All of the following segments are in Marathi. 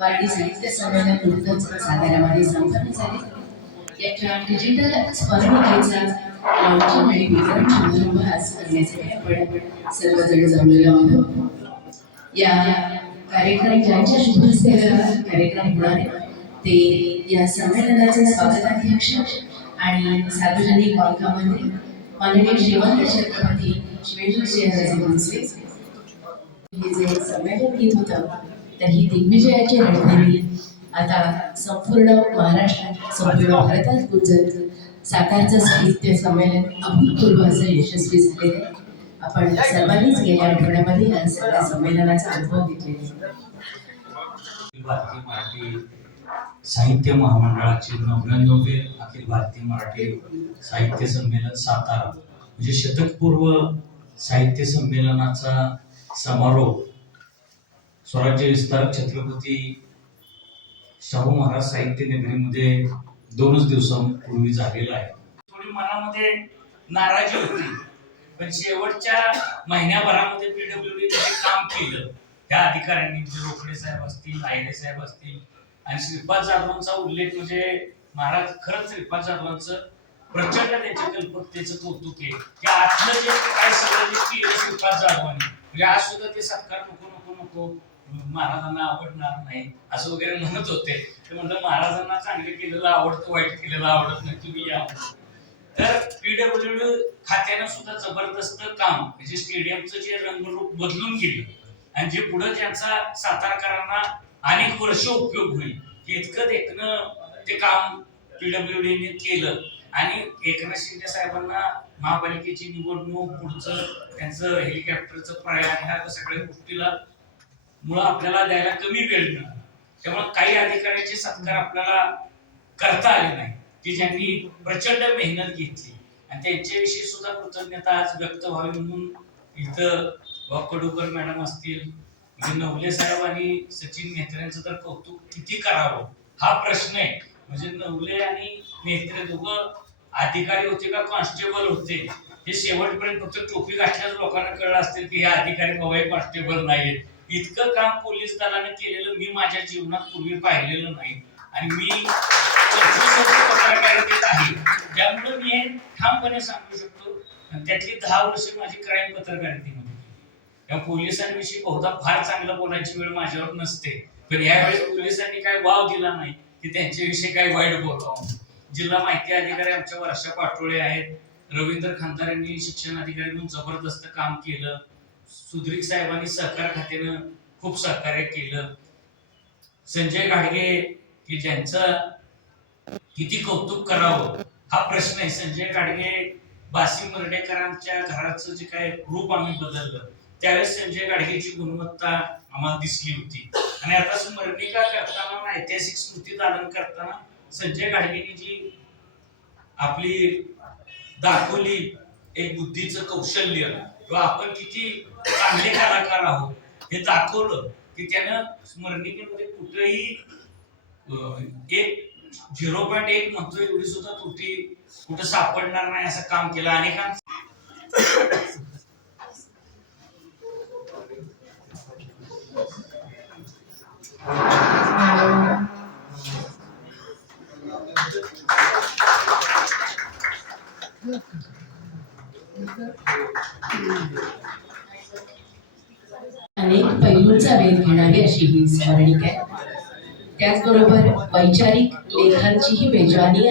मराठी साहित्य संमेलन साताऱ्यामध्ये संपन्न झाले. याच्या डिजिटल स्पर्धेचा लॉन्चिंग आणि वितरण समारंभ आज करण्यासाठी आपण सर्वजण जमलेलो आहोत. या कार्यक्रम ज्यांच्या शुभ हस्ते कार्यक्रम होणार आहे ते या संमेलनाचे स्वागताध्यक्ष आणि सार्वजनिक बांधकामांत्री माननीय श्रीमंत छत्रपती शिवेश्वर सिंहराजे भोसले हे जे संमेलन घेत होतं तर ही दिग्विजयाची रणधुमाळी आता संपूर्ण महाराष्ट्रात संपूर्ण भारतात गुंजत सातारचं साहित्य संमेलन अभूतपूर्व असं यशस्वी झालेलं आहे. आपण सर्वांनीच गेल्या आठवड्यामध्ये या सगळ्या संमेलनाचा अनुभव घेतलेला आहे. भारतीय मराठी साहित्य महामंडळाचे नव्याण्णवे अखिल भारतीय मराठी साहित्य संमेलन सातारा म्हणजे शतकपूर्व साहित्य संमेलनाचा समारोप स्वराज्य विस्तार छत्रपती शाहू महाराज साहित्य निर्णयमध्ये दोनच दिवसांपूर्वी झालेला आहे. थोडी मनामध्ये नाराजी होती पण शेवटच्या महिन्याभरामध्ये पीडब्ल्यूडी काम केलं. त्या अधिकाऱ्यांनी म्हणजे रोकडे साहेब असतील लायडे साहेब असतील आणि श्रीपाद जाधवांचा उल्लेख म्हणजे महाराज खरंच श्रीपाद जाधवांचं प्रचंड त्यांच्या कल्पकतेचं कौतुक आहे. की आतलं जे काय सगळं जे केलं श्रीपाद जाधवांनी म्हणजे आज सुद्धा ते सत्कार नको नको नको महाराजांना आवडणार नाही असं वगैरे म्हणत होते. ते म्हणलं महाराजांना चांगलं केलेलं आवडतं वाईट केलेलं आवडत नाही तुम्ही या. तर पीडब्ल्यूडी खात्यानं सुद्धा जबरदस्त काम म्हणजे स्टेडियमचं जे रंगरूप बदलून गेलं आणि जे पुढे त्यांचा सातारकरांना अनेक वर्ष उपयोग होईल इतकं देखणं ते काम पीडब्ल्यूडीने केलं. आणि एकनाथ शिंदे साहेबांना महापालिकेची निवडणूक पुढचं त्यांचं हेलिकॉप्टरचं प्रयाण ह्या सगळ्या गोष्टीला मुळे आपल्याला द्यायला कमी वेळ मिळाला. त्यामुळे काही अधिकाऱ्यांचे सत्कार आपल्याला करता आले नाही की ज्यांनी प्रचंड मेहनत घेतली. आणि त्यांच्याविषयी सुद्धा कृतज्ञता आज व्यक्त व्हावी म्हणून इथं वा कडूकर मॅडम असतील म्हणजे नवले साहेब आणि सचिन नेत्र्यांचं तर कौतुक किती करावं? हा प्रश्न आहे. म्हणजे नवले आणि नेत्रे दोघं अधिकारी होते का कॉन्स्टेबल होते? हे शेवटपर्यंत फक्त टोपी घातल्याच लोकांना कळलं असतील की हे अधिकारी बाबा कॉन्स्टेबल नाहीत इतकं काम पोलीस दलाने केलेलं मी माझ्या जीवनात पूर्वी पाहिलेलं नाही. आणि मी पत्रकारितेत आहे. त्यामुळे मी हे ठामपणे सांगू शकतो. आणि त्यातली दहा वर्ष माझी क्राईम पत्रकारितेमध्ये या पोलिसांविषयी बहुधा फार चांगलं बोलायची वेळ माझ्यावर नसते. पण यावेळेस पोलिसांनी काय वाव दिला नाही की त्यांच्याविषयी काय वाईट बोलावं. जिल्हा माहिती अधिकारी आमच्या वर्षा पाटोळे आहेत. रवींद्र खानदार यांनी शिक्षण अधिकारी म्हणून जबरदस्त काम केलं. सुधीर साहेबांनी सहकार खात्यानं खूप सहकार्य केलं. संजय गाडगे की ज्यांचं किती कौतुक करावं हा प्रश्न आहे. संजय गाडगे बासी मर्डेकरांच्या घराचं जे काय रूप आम्ही बदललं त्यावेळेस संजय गाडगेची गुणवत्ता आम्हाला दिसली होती. आणि आता स्मरणिका करताना ऐतिहासिक स्मृती दालन करताना संजय गाडगेने जी आपली दाखवली एक बुद्धीचं कौशल्य किंवा आपण किती चांगले कलाकार आहोत हे दाखवलं की त्यानं स्मरणिकेमध्ये कुठेही एक झिरो पॉईंट एक म्हणतो एवढी सुद्धा त्रुटी कुठं सापडणार नाही असं काम केलं. अनेकांचं पैलूंचा वेध घेणारी अशी ही स्मरणिक आहे. त्याचबरोबर वैचारिक लेखांचीही मेजवानी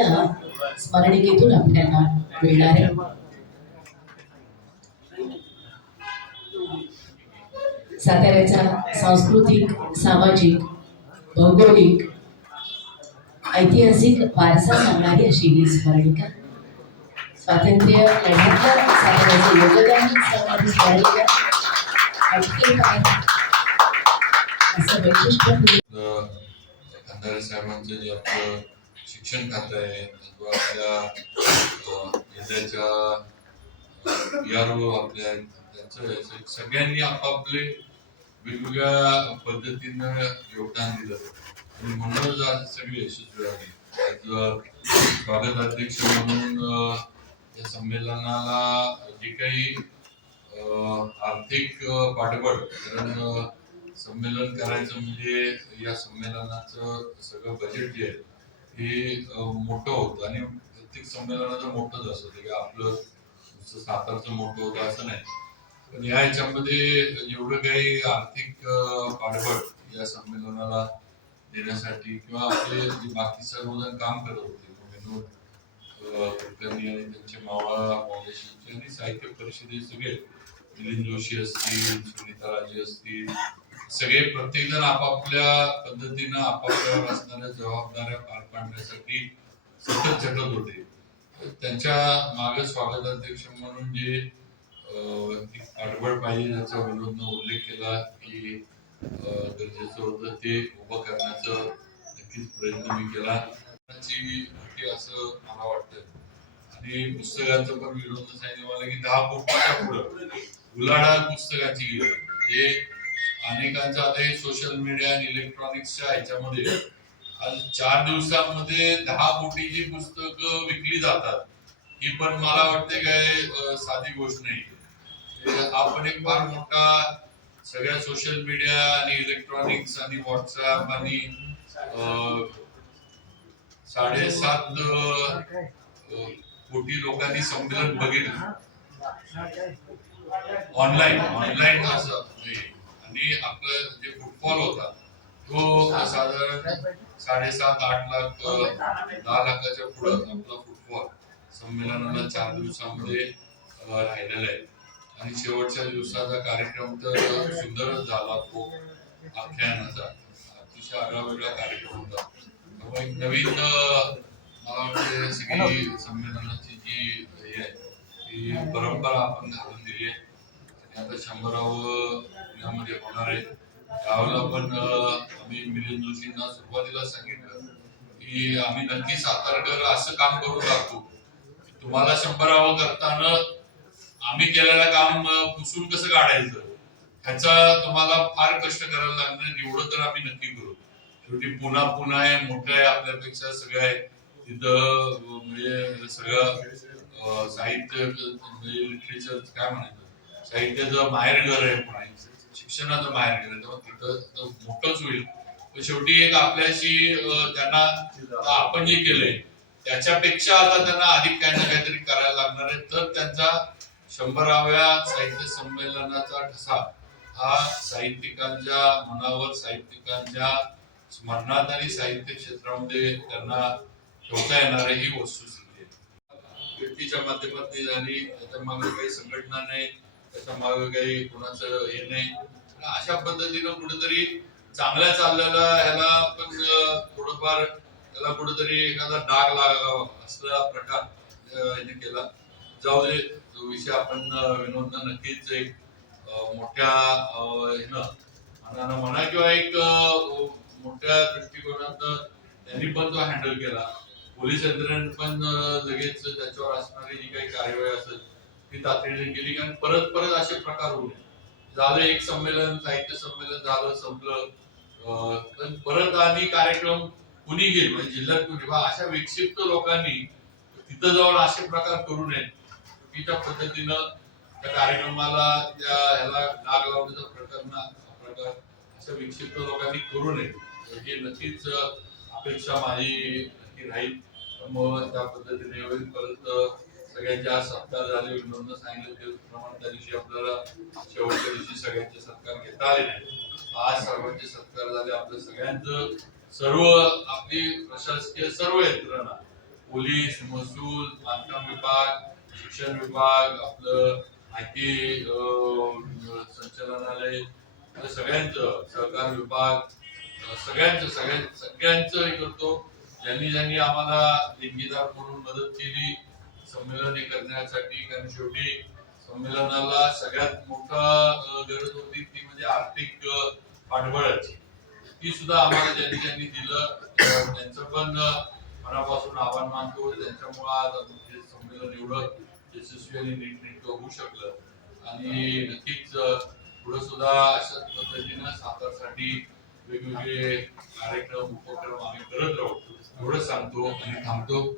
स्मरणिकेतून आपल्याला मिळणार आहे. साताऱ्याचा सांस्कृतिक सामाजिक भौगोलिक ऐतिहासिक वारसा सांगणारी अशी ही स्मरणिका. स्वातंत्र्य लढ्यातल्या साताऱ्याचं योगदान सांगणारी स्मरणिका. आणखी काय? असं साहेबांचं जे आपलं शिक्षण खातं आहे किंवा आपल्या जिल्ह्याच्या पी आपल्या त्यांचं सगळ्यांनी आपापले वेगवेगळ्या पद्धतीनं योगदान दिलं. आणि म्हणूनच आज सगळी यशस्वी झाली. त्यातलं स्वागत अध्यक्ष म्हणून अं, या संमेलनाला जे काही अं, आर्थिक पाठबळ कारण संमेलन करायचं म्हणजे या संमेलनाचं सगळं बजेट जे आहे हे मोठं होतं आणि प्रत्येक संमेलनाचं मोठंच असतं. की आपलं सातारचं मोठं होतं असं नाही. पण या ह्याच्यामध्ये जेवढं काही आर्थिक पाठबळ या संमेलनाला देण्यासाठी किंवा आपले जे बाकी सर्वजण काम करत होते विनोद कुलकर्णी आणि त्यांचे मावळा फाउंडेशनचे आणि साहित्य परिषदे सगळे मिलिंद जोशी असतील सुनीता राजे असतील सगळे प्रत्येक जण आपापल्या पद्धतीनं आपापल्यावर असणाऱ्या जबाबदाऱ्या पार पाडण्यासाठी सतत झटत होते. त्यांच्या मागे स्वागताध्यक्ष म्हणून जे आठवड पाठबळ पाहिजे याचा विनोदनं उल्लेख केला की गरजेचं होतं ते उभं करण्याचं नक्कीच प्रयत्न मी केला. असं मला वाटतं. आणि पुस्तकाचं पण विनोदनं सांगितलं मला की दहा फुटाच्या पुढं उलाढाल पुस्तकाची म्हणजे अनेकांचं आता हे सोशल मीडिया आणि इलेक्ट्रॉनिक्सच्या ह्याच्यामध्ये आज चार दिवसांमध्ये दहा कोटीची पुस्तकं विकली जातात. ही पण मला वाटते काय साधी गोष्ट नाही. म्हणजे हा पण एक फार मोठा सगळ्या सोशल मीडिया आणि इलेक्ट्रॉनिक्स आणि व्हॉट्सअप आणि साडेसात कोटी लोकांनी संमेलन बघितलं. ऑनलाईन ऑनलाईन असं. आणि आपलं जे फुटबॉल होता तो साधारण साडेसात आठ लाख अं, दहा लाखाच्या पुढं आपला फुटबॉल संमेलनाला चार दिवसामध्ये राहिलेला आहे. आणि शेवटच्या दिवसाचा कार्यक्रम तर सुंदरच झाला तो आख्यानाचा. अतिशय आगळा वेगळा कार्यक्रम होता. त्यामुळे एक नवीन मला वाटते सगळी संमेलनाची जी हे आहे ती परंपरा आपण घालून आता शंभरावं यामध्ये होणार आहे. त्यावेळेला पण आम्ही मिलिंद जोशींना सुरुवातीला सांगितलं की आम्ही नक्की सातारकर असं काम करून राहतो तुम्हाला शंभरावं करताना आम्ही केलेलं काम पुसून कसं काढायचं? ह्याचा तुम्हाला फार कष्ट करायला लागणार एवढं तर आम्ही नक्की करू. शेवटी पुन्हा पुन्हा आहे मोठं आहे आपल्यापेक्षा सगळं आहे. तिथं म्हणजे सगळं साहित्य म्हणजे लिटरेचर काय म्हणायचं? साहित्याचं माहेरघर आहे पुणे शिक्षणाचं माहेरघर आहे. तेव्हा तिथं मोठंच होईल. पण शेवटी एक आपल्याशी त्यांना आपण जे केलंय त्याच्यापेक्षा आता त्यांना अधिक काही ना काहीतरी करायला लागणार आहे. तर त्यांचा शंभराव्या साहित्य संमेलनाचा ठसा हा साहित्यिकांच्या मनावर साहित्यिकांच्या स्मरणात आणि साहित्य क्षेत्रामध्ये त्यांना ठेवता येणार आहे ही वस्तुस्थिती आहे. व्यक्तीच्या माध्यमातून झाली त्याच्यामागे काही संघटना नाही त्याच्यामागे काही कोणाचं हे नाही. अशा पद्धतीनं कुठेतरी चांगल्या चाललेला ह्याला पण थोडंफार त्याला कुठेतरी एखादा डाग लागावा असला प्रकार याने केला. जाऊ दे तो विषय आपण विनोद नक्कीच एक मोठ्या मनानं म्हणा किंवा एक मोठ्या दृष्टिकोनात त्यांनी पण तो हँडल केला. पोलीस यंत्रणेने पण लगेच त्याच्यावर असणारी जी काही कार्यवाही असेल ती तातडीने केली कारण परत परत असे प्रकार होऊ नये. झालं एक संमेलन साहित्य संमेलन झालं संपलं. परत आणि कार्यक्रम कुणी घेईल? म्हणजे जिल्ह्यात कुणी? अशा विक्षिप्त लोकांनी तिथं जाऊन असे प्रकार करू नयेत चुकीच्या पद्धतीनं त्या कार्यक्रमाला त्या ह्याला नाग लावण्याचा प्रकार ना प्रकार अशा विक्षिप्त लोकांनी करू नये. हे नक्कीच अपेक्षा माझी नक्की राहील. मग त्या पद्धतीने होईल. परत सगळ्यांचे आज सत्कार झाले. विनोदनं सांगितलं त्याप्रमाणे त्या दिवशी आपल्याला शेवटच्या दिवशी सगळ्यांचे सत्कार घेता आले नाही. आज सर्वांचे सत्कार झाले. आपल्या सगळ्यांचं सर्व आपली प्रशासकीय सर्व यंत्रणा पोलीस महसूल बांधकाम विभाग शिक्षण विभाग आपलं माहिती अं, संचालनालय सगळ्यांचं सहकार विभाग सगळ्यांचं सगळ्या सगळ्यांचं हे करतो. ज्यांनी ज्यांनी आम्हाला देणगीदार म्हणून मदत केली संमेलन हे करण्यासाठी कारण शेवटी संमेलनाला सगळ्यात मोठा गरज होती ती म्हणजे आर्थिक पाठबळाची. ती सुद्धा आम्हाला ज्यांनी ज्यांनी दिलं त्यांचं पण मनापासून आव्हान मानतो. त्यांच्यामुळे आज आमचे संमेलन एवढं यशस्वी आणि नीटनेटकं होऊ शकलं. आणि नक्कीच अं, पुढे सुद्धा अशाच पद्धतीनं सातारसाठी वेगवेगळे कार्यक्रम उपक्रम आम्ही करत राहू. एवढंच सांगतो आणि थांबतो.